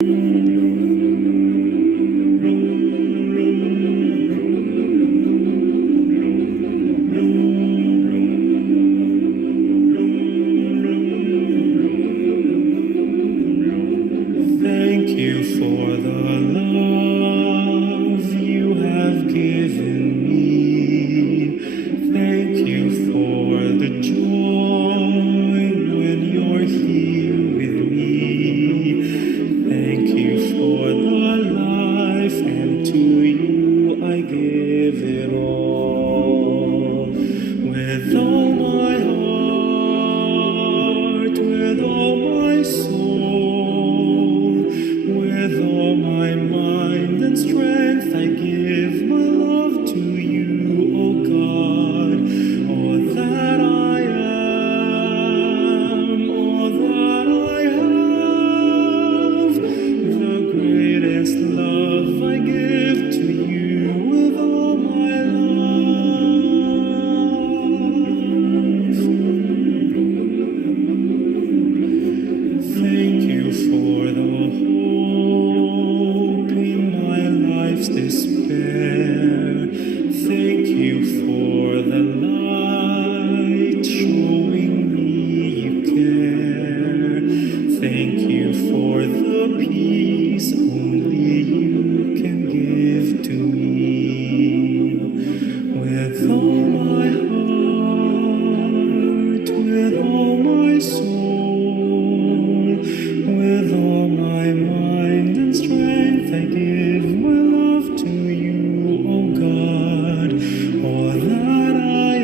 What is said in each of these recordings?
Thank you for the love you have given me. Thank you for the joy when you're here with me. Thank you for the life, and to you I give it all. With all my heart, with all my soul, with all my mind and strength, I give my love to you, O God. All that I am, all that I have, the greatest love I give to you with all my life. Thank you for the hope in my life's despair. Thank you for the light showing me you care. Thank you for the peace only you can give to me. With all my heart, with all my soul, with all my mind and strength, I give my love to you, O God. All that I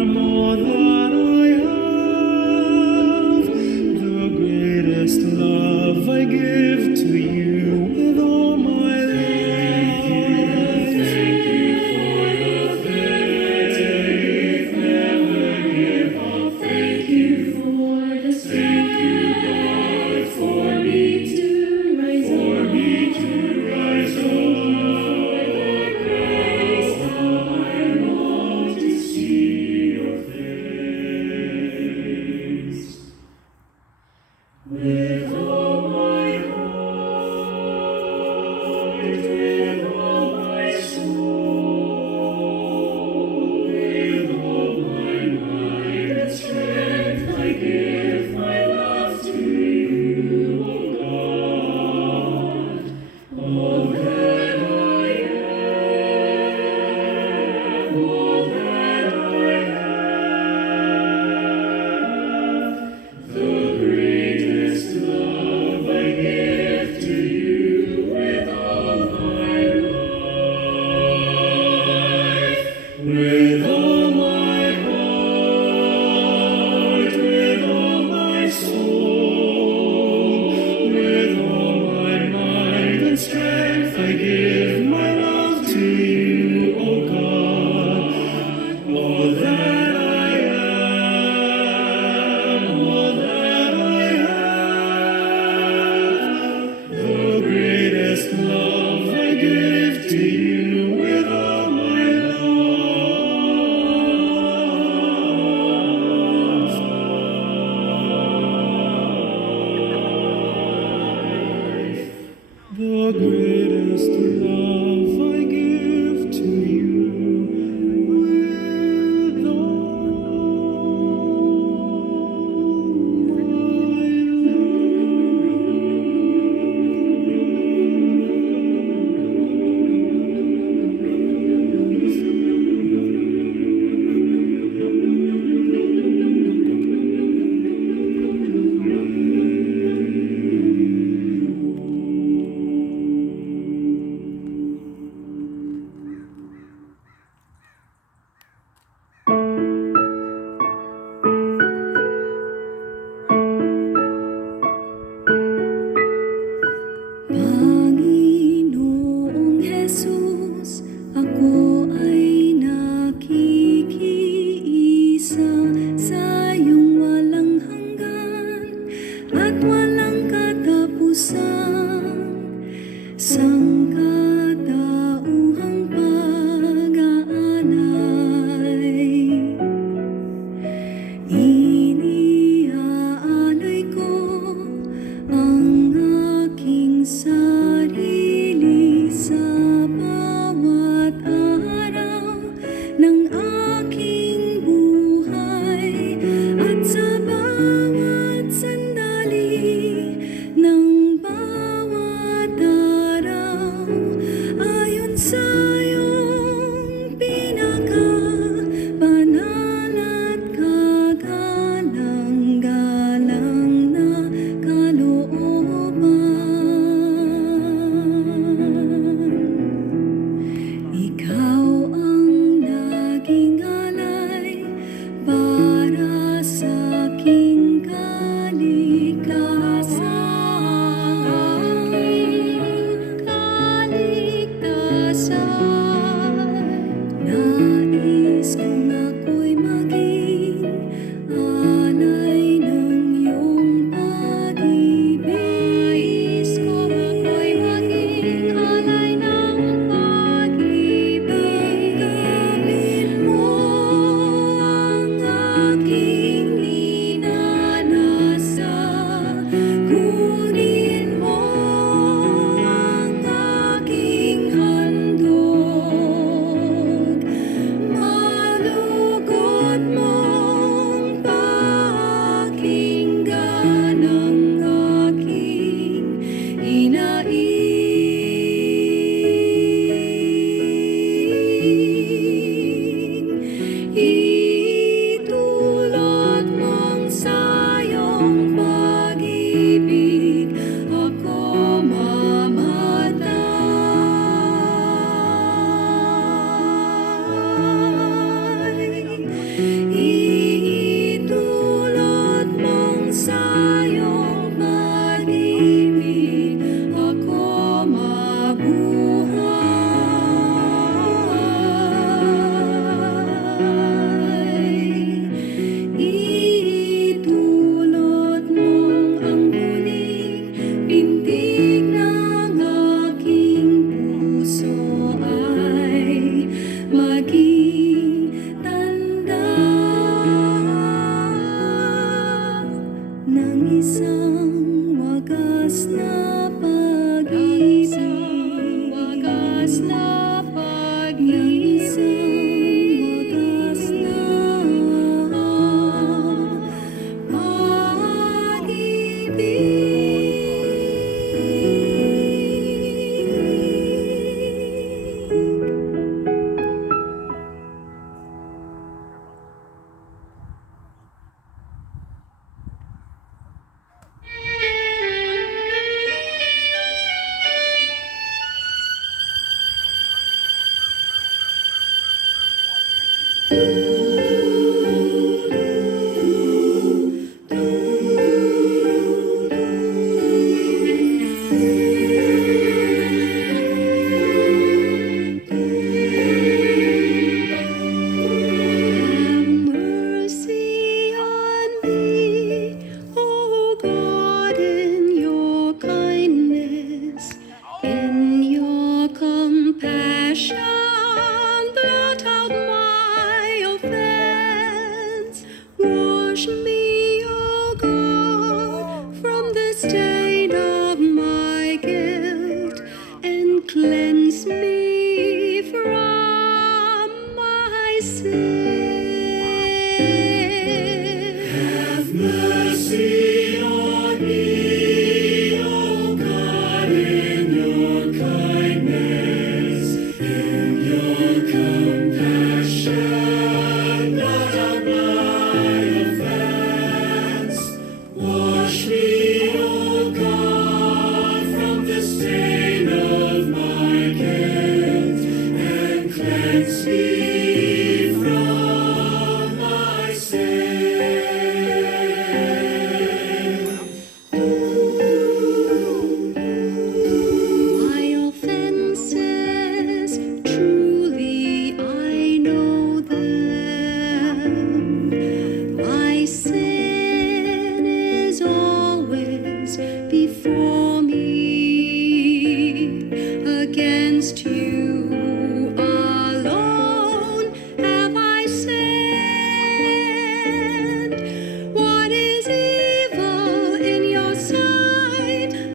am, all that I have, the greatest love I give to you with all my life. Thank you for the faith, never give up. Thank you For the Thank you, God, for me to rise up. I want to see your face. With all my heart, na pag-ibig, wagas na pag-ibig, wagas na pag-ibig. Have mercy on me, O God, in your kindness, in your compassion, blot out my offense. Wash me, O God, from the stain of my guilt, and cleanse me from my sin. Have mercy on me, O God, in your kindness, in your compassion, blot out my offense. Wash me, O God, from the stain of my guilt, and cleanse me from my sin. My offenses, truly I know them. My sin is always before